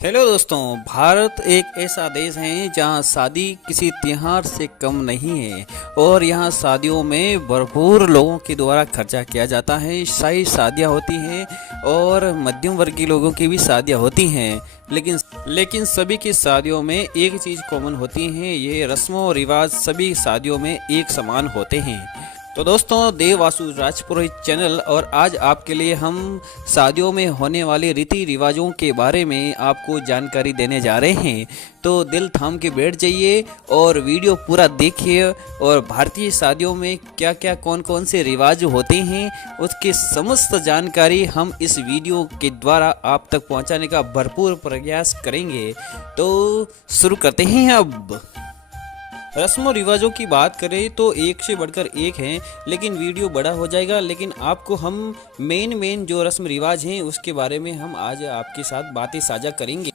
Hello दोस्तों, भारत एक ऐसा देश है जहां शादी किसी त्योहार से कम नहीं है और यहां शादियों में भरपूर लोगों के द्वारा खर्चा किया जाता है। शाही शादियां होती हैं और मध्यम वर्गीय लोगों की भी शादियां होती हैं, लेकिन सभी की शादियों में एक चीज़ कॉमन होती है, ये रस्मों और रिवाज सभी शादियों में एक समान होते हैं। तो दोस्तों, देव वासु राजपुरोहित चैनल और आज आपके लिए हम शादियों में होने वाले रीति रिवाजों के बारे में आपको जानकारी देने जा रहे हैं। तो दिल थाम के बैठ जाइए और वीडियो पूरा देखिए और भारतीय शादियों में क्या क्या कौन कौन से रिवाज होते हैं उसकी समस्त जानकारी हम इस वीडियो के द्वारा आप तक पहुंचाने का भरपूर प्रयास करेंगे। तो शुरू करते हैं। अब रस्मों रिवाजों की बात करें तो एक से बढ़कर एक हैं, लेकिन वीडियो बड़ा हो जाएगा। लेकिन आपको हम मेन जो रस्म रिवाज हैं उसके बारे में हम आज आपके साथ बातें साझा करेंगे।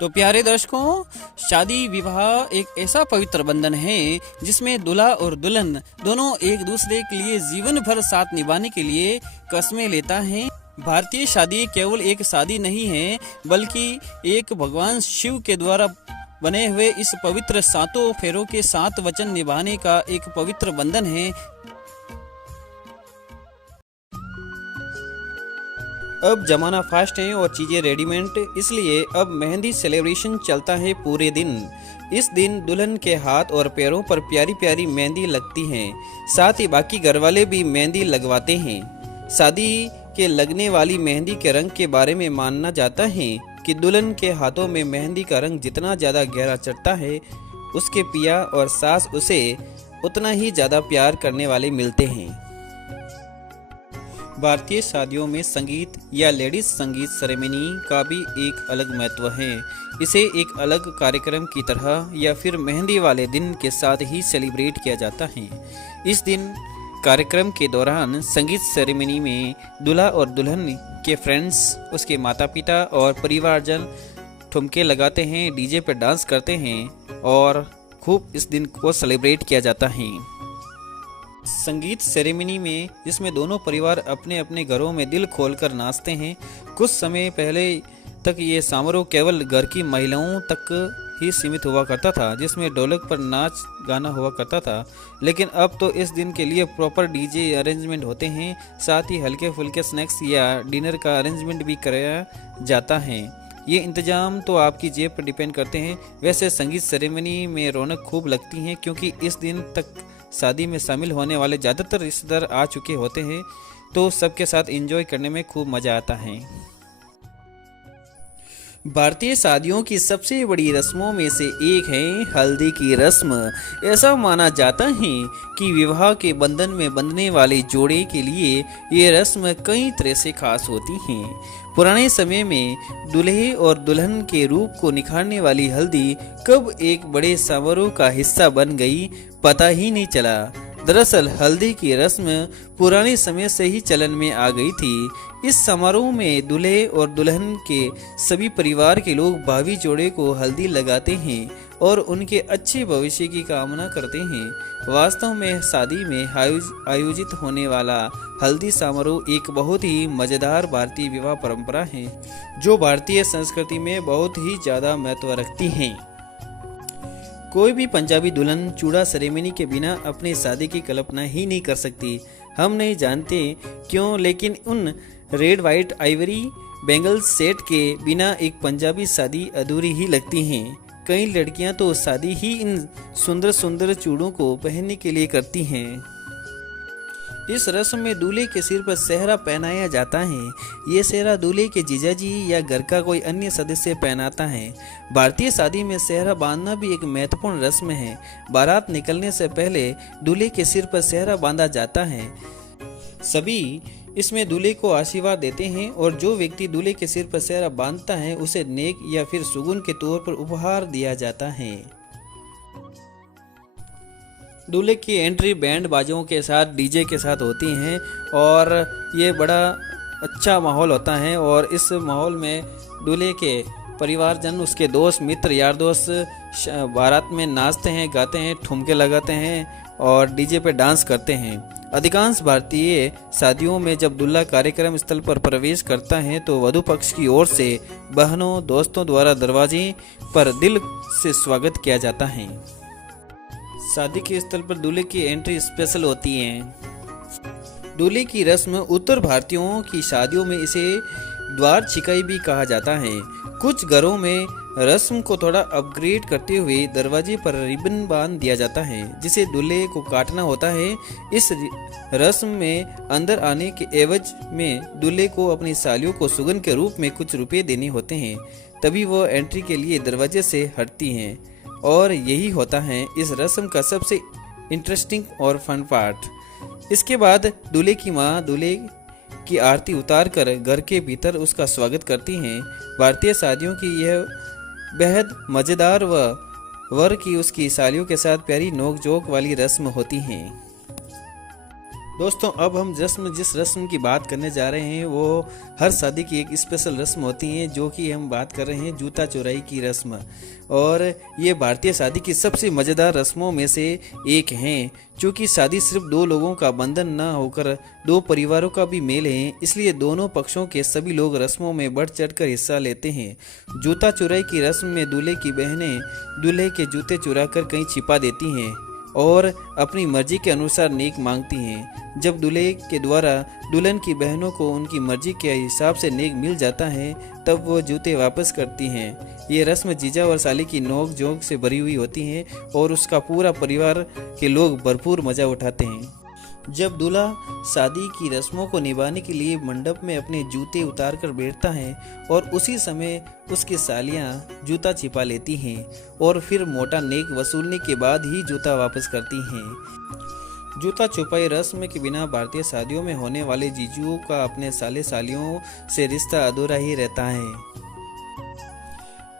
तो प्यारे दर्शकों, शादी विवाह एक ऐसा पवित्र बंधन है जिसमें दूल्हा और दुल्हन दोनों एक दूसरे के लिए जीवन भर साथ निभाने के लिए कस्में लेता है। भारतीय शादी केवल एक शादी नहीं है, बल्कि एक भगवान शिव के द्वारा बने हुए इस पवित्र सातों फेरों के 7 वचन निभाने का एक पवित्र बंधन है। अब जमाना फास्ट है और चीजें रेडीमेड, इसलिए अब मेहंदी सेलिब्रेशन चलता है पूरे दिन। इस दिन दुल्हन के हाथ और पैरों पर प्यारी प्यारी मेहंदी लगती है, साथ ही बाकी घरवाले भी मेहंदी लगवाते हैं। शादी के लगने वाली मेहंदी के रंग के बारे में मानना जाता है कि दुल्हन के हाथों में मेहंदी का रंग जितना ज़्यादा गहरा चढ़ता है, उसके पिया और सास उसे उतना ही ज़्यादा प्यार करने वाले मिलते हैं। भारतीय शादियों में संगीत या लेडीज संगीत सेरेमनी का भी एक अलग महत्व है। इसे एक अलग कार्यक्रम की तरह या फिर मेहंदी वाले दिन के साथ ही सेलिब्रेट किया जाता है। इस दिन कार्यक्रम के दौरान संगीत सेरेमनी में दूल्हा और दुल्हन के फ्रेंड्स, उसके माता पिता और परिवारजन ठुमके लगाते हैं, डीजे पर डांस करते हैं और खूब इस दिन को सेलिब्रेट किया जाता है। संगीत सेरेमनी में जिसमें दोनों परिवार अपने अपने घरों में दिल खोलकर नाचते हैं। कुछ समय पहले तक ये समारोह केवल घर की महिलाओं तक ही सीमित हुआ करता था, जिसमें ढोलक पर नाच गाना हुआ करता था। लेकिन अब तो इस दिन के लिए प्रॉपर डीजे अरेंजमेंट होते हैं, साथ ही हल्के फुल्के स्नैक्स या डिनर का अरेंजमेंट भी कराया जाता है। ये इंतजाम तो आपकी जेब पर डिपेंड करते हैं। वैसे संगीत सेरेमनी में रौनक खूब लगती है, क्योंकि इस दिन तक शादी में शामिल होने वाले ज़्यादातर रिश्तेदार आ चुके होते हैं, तो सबके साथ एंजॉय करने में खूब मज़ा आता है। भारतीय शादियों की सबसे बड़ी रस्मों में से एक है हल्दी की रस्म। ऐसा माना जाता है कि विवाह के बंधन में बंधने वाले जोड़े के लिए ये रस्म कई तरह से खास होती है। पुराने समय में दूल्हे और दुल्हन के रूप को निखारने वाली हल्दी कब एक बड़े समारोह का हिस्सा बन गई, पता ही नहीं चला। दरअसल हल्दी की रस्म पुराने समय से ही चलन में आ गई थी। इस समारोह में दूल्हे और दुल्हन के सभी परिवार के लोग भावी जोड़े को हल्दी लगाते हैं और उनके अच्छे भविष्य की कामना करते हैं। वास्तव में शादी में आयोजित होने वाला हल्दी समारोह एक बहुत ही मज़ेदार भारतीय विवाह परंपरा है, जो भारतीय संस्कृति में बहुत ही ज़्यादा महत्व रखती है। कोई भी पंजाबी दुल्हन चूड़ा सेरेमनी के बिना अपनी शादी की कल्पना ही नहीं कर सकती। हम नहीं जानते क्यों, लेकिन उन red white Ivory bangles set के बिना एक पंजाबी शादी अधूरी ही लगती हैं। कई लड़कियां तो शादी ही इन सुंदर सुंदर चूड़ों को पहनने के लिए करती हैं। इस रस्म में दूल्हे के सिर पर सेहरा पहनाया जाता है। ये सेहरा दूल्हे के जीजाजी या घर का कोई अन्य सदस्य पहनाता है। भारतीय शादी में सेहरा बांधना भी एक महत्वपूर्ण रस्म है। बारात निकलने से पहले दूल्हे के सिर पर सेहरा बांधा जाता है। सभी इसमें दूल्हे को आशीर्वाद देते हैं और जो व्यक्ति दूल्हे के सिर पर सेहरा बांधता है उसे नेक या फिर सुगुन के तौर पर उपहार दिया जाता है। दूल्हे की एंट्री बैंड बाजों के साथ डीजे के साथ होती हैं और ये बड़ा अच्छा माहौल होता है। और इस माहौल में दूल्हे के परिवारजन, उसके दोस्त मित्र यार दोस्त बारात में नाचते हैं, गाते हैं, ठुमके लगाते हैं और डीजे पे डांस करते हैं। अधिकांश भारतीय शादियों में जब दूल्हा कार्यक्रम स्थल पर प्रवेश करता है तो वधू पक्ष की ओर से बहनों दोस्तों द्वारा दरवाजे पर दिल से स्वागत किया जाता है। शादी के स्थल पर दूल्हे की एंट्री स्पेशल होती है। दूल्हे की रस्म उत्तर भारतीयों की शादियों में इसे द्वार छिकाई भी कहा जाता है। कुछ घरों में रस्म को थोड़ा अपग्रेड करते हुए दरवाजे पर रिबन बांध दिया जाता है जिसे दूल्हे को काटना होता है। इस रस्म में अंदर आने के एवज में दूल्हे को अपनी सालियों को सुगन के रूप में कुछ रुपए देने होते हैं, तभी वो एंट्री के लिए दरवाजे से हटती हैं। और यही होता है इस रस्म का सबसे इंटरेस्टिंग और फन पार्ट। इसके बाद दूल्हे की माँ दूल्हे की आरती उतार कर घर के भीतर उसका स्वागत करती हैं। भारतीय शादियों की यह बेहद मज़ेदार व वर की उसकी सालियों के साथ प्यारी नोक जोक वाली रस्म होती हैं। दोस्तों, अब हम जिस रस्म की बात करने जा रहे हैं वो हर शादी की एक स्पेशल रस्म होती है, जो कि हम बात कर रहे हैं जूता चोराई की रस्म। और ये भारतीय शादी की सबसे मज़ेदार रस्मों में से एक हैं। चूँकि शादी सिर्फ दो लोगों का बंधन न होकर दो परिवारों का भी मेल है, इसलिए दोनों पक्षों के सभी लोग रस्मों में बढ़ चढ़कर हिस्सा लेते हैं। जूता चोराई की रस्म में दूल्हे की बहनें दूल्हे के जूते चुराकर कहीं छिपा देती हैं और अपनी मर्जी के अनुसार नेक मांगती हैं। जब दूल्हे के द्वारा दुल्हन की बहनों को उनकी मर्जी के हिसाब से नेक मिल जाता है तब वो जूते वापस करती हैं। ये रस्म जीजा और साली की नोक जोक से भरी हुई होती है और उसका पूरा परिवार के लोग भरपूर मजा उठाते हैं। जब दूल्हा शादी की रस्मों को निभाने के लिए मंडप में अपने जूते उतार कर बैठता है और उसी समय उसकी सालियां जूता छिपा लेती हैं और फिर मोटा नेक वसूलने के बाद ही जूता वापस करती हैं। जूता छुपाई रस्म के बिना भारतीय शादियों में होने वाले जीजुओं का अपने साले सालियों से रिश्ता अधूरा ही रहता है।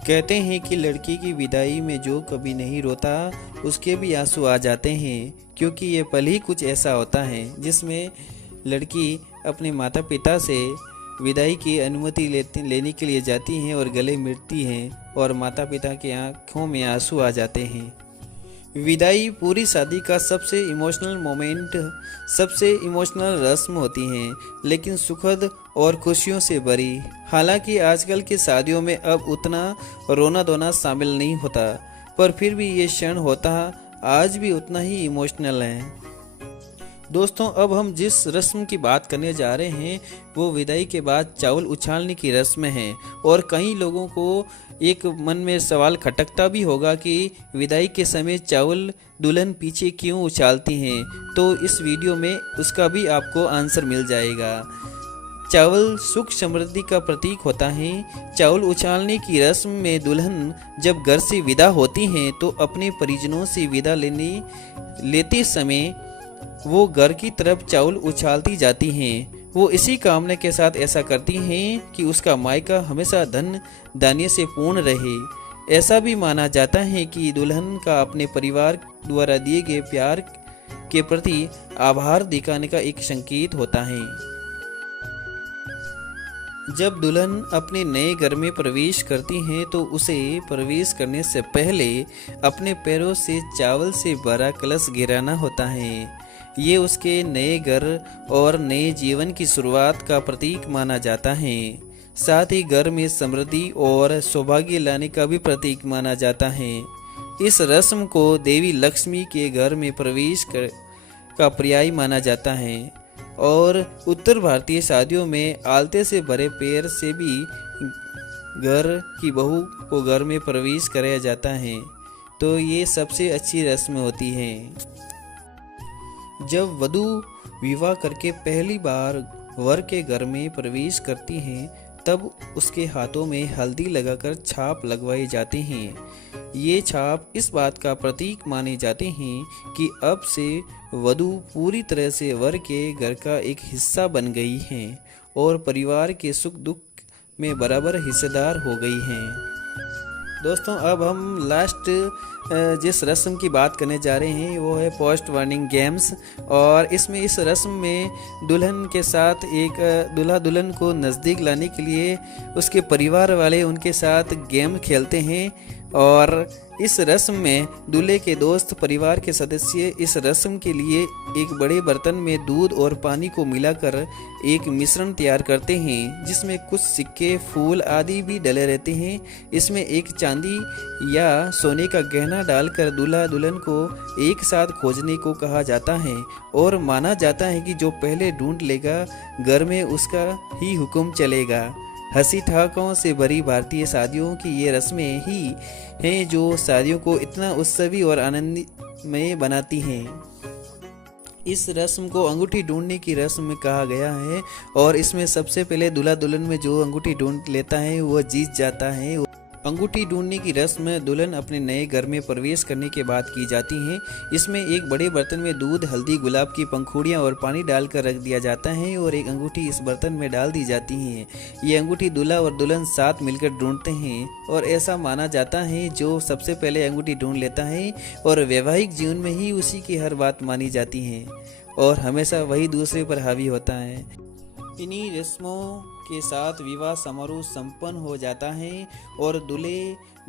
कहते हैं कि लड़की की विदाई में जो कभी नहीं रोता उसके भी आंसू आ जाते हैं, क्योंकि ये पल ही कुछ ऐसा होता है जिसमें लड़की अपने माता पिता से विदाई की अनुमति लेने के लिए जाती हैं और गले मिलती हैं और माता पिता की आंखों में आंसू आ जाते हैं। विदाई पूरी शादी का सबसे इमोशनल मोमेंट, सबसे इमोशनल रस्म होती है, लेकिन सुखद और खुशियों से भरी। हालांकि आजकल की शादियों में अब उतना रोना धोना शामिल नहीं होता, पर फिर भी ये क्षण होता आज भी उतना ही इमोशनल है। दोस्तों, अब हम जिस रस्म की बात करने जा रहे हैं वो विदाई के बाद चावल उछालने की रस्म है। और कई लोगों को एक मन में सवाल खटकता भी होगा कि विदाई के समय चावल दुल्हन पीछे क्यों उछालती हैं, तो इस वीडियो में उसका भी आपको आंसर मिल जाएगा। चावल सुख समृद्धि का प्रतीक होता है। चावल उछालने की रस्म में दुल्हन जब घर से विदा होती हैं तो अपने परिजनों से विदा लेते समय वो घर की तरफ चावल उछालती जाती हैं। वो इसी कामना के साथ ऐसा करती हैं कि उसका मायका हमेशा धन धान्य से पूर्ण रहे। ऐसा भी माना जाता है कि दुल्हन का अपने परिवार द्वारा दिए गए प्यार के प्रति आभार दिखाने का एक संकेत होता है। जब दुल्हन अपने नए घर में प्रवेश करती हैं तो उसे प्रवेश करने से पहले अपने पैरों से चावल से भरा कलश गिराना होता है। ये उसके नए घर और नए जीवन की शुरुआत का प्रतीक माना जाता है। साथ ही घर में समृद्धि और सौभाग्य लाने का भी प्रतीक माना जाता है। इस रस्म को देवी लक्ष्मी के घर में प्रवेश का पर्याय माना जाता है। और उत्तर भारतीय शादियों में आलते से भरे पैर से भी घर की बहू को घर में प्रवेश कराया जाता है। तो ये सबसे अच्छी रस्म होती है। जब वधू विवाह करके पहली बार वर के घर में प्रवेश करती हैं तब उसके हाथों में हल्दी लगाकर छाप लगवाई जाती हैं। ये छाप इस बात का प्रतीक माने जाते हैं कि अब से वधू पूरी तरह से वर के घर का एक हिस्सा बन गई हैं और परिवार के सुख दुख में बराबर हिस्सेदार हो गई हैं। दोस्तों, अब हम लास्ट जिस रस्म की बात करने जा रहे हैं वो है पोस्ट वार्निंग गेम्स। और इसमें इस रस्म में दुल्हन के साथ एक दूल्हा दुल्हन को नज़दीक लाने के लिए उसके परिवार वाले उनके साथ गेम खेलते हैं। और इस रस्म में दूल्हे के दोस्त परिवार के सदस्य इस रस्म के लिए एक बड़े बर्तन में दूध और पानी को मिलाकर एक मिश्रण तैयार करते हैं, जिसमें कुछ सिक्के, फूल आदि भी डले रहते हैं। इसमें एक चांदी या सोने का गहना डालकर दूल्हा दुल्हन को एक साथ खोजने को कहा जाता है और माना जाता है कि जो पहले ढूंढ लेगा घर में उसका ही हुक्म चलेगा। हंसी ठहाकों से भरी भारतीय शादियों की ये रस्में ही हैं जो शादियों को इतना उत्सवी और आनंदमय बनाती हैं। इस रस्म को अंगूठी ढूंढने की रस्म कहा गया है और इसमें सबसे पहले दूल्हा दुल्हन में जो अंगूठी ढूंढ लेता है वह जीत जाता है। अंगूठी ढूंढने की रस्म दुल्हन अपने नए घर में प्रवेश करने के बाद की जाती है। इसमें एक बड़े बर्तन में दूध, हल्दी, गुलाब की पंखुड़ियाँ और पानी डालकर रख दिया जाता है और एक अंगूठी इस बर्तन में डाल दी जाती है। ये अंगूठी दूल्हा और दुल्हन साथ मिलकर ढूंढते हैं और ऐसा माना जाता है जो सबसे पहले अंगूठी ढूंढ लेता है और वैवाहिक जीवन में ही उसी की हर बात मानी जाती है और हमेशा वही दूसरे पर हावी होता है। इन्हीं रस्मों के साथ विवाह समारोह संपन्न हो जाता है और दूल्हे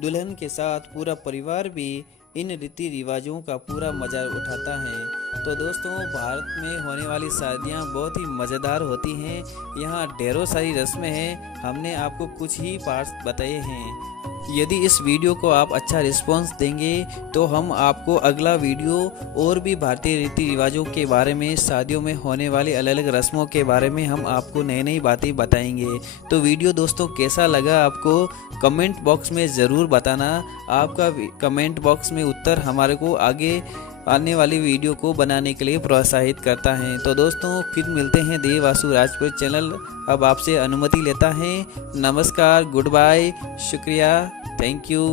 दुल्हन के साथ पूरा परिवार भी इन रीति रिवाजों का पूरा मजा उठाता है। तो दोस्तों, भारत में होने वाली शादियां बहुत ही मज़ेदार होती हैं। यहाँ ढेरों सारी रस्में हैं, हमने आपको कुछ ही पार्ट्स बताए हैं। यदि इस वीडियो को आप अच्छा रिस्पांस देंगे तो हम आपको अगला वीडियो और भी भारतीय रीति रिवाजों के बारे में, शादियों में होने वाली अलग अलग रस्मों के बारे में हम आपको नई नई बातें बताएंगे। तो वीडियो दोस्तों कैसा लगा आपको कमेंट बॉक्स में ज़रूर बताना। आपका कमेंट बॉक्स में उत्तर हमारे को आगे आने वाली वीडियो को बनाने के लिए प्रोत्साहित करता है। तो दोस्तों फिर मिलते हैं। देव वासु राजपूत चैनल अब आपसे अनुमति लेता है। नमस्कार, गुड बाय, शुक्रिया, थैंक यू।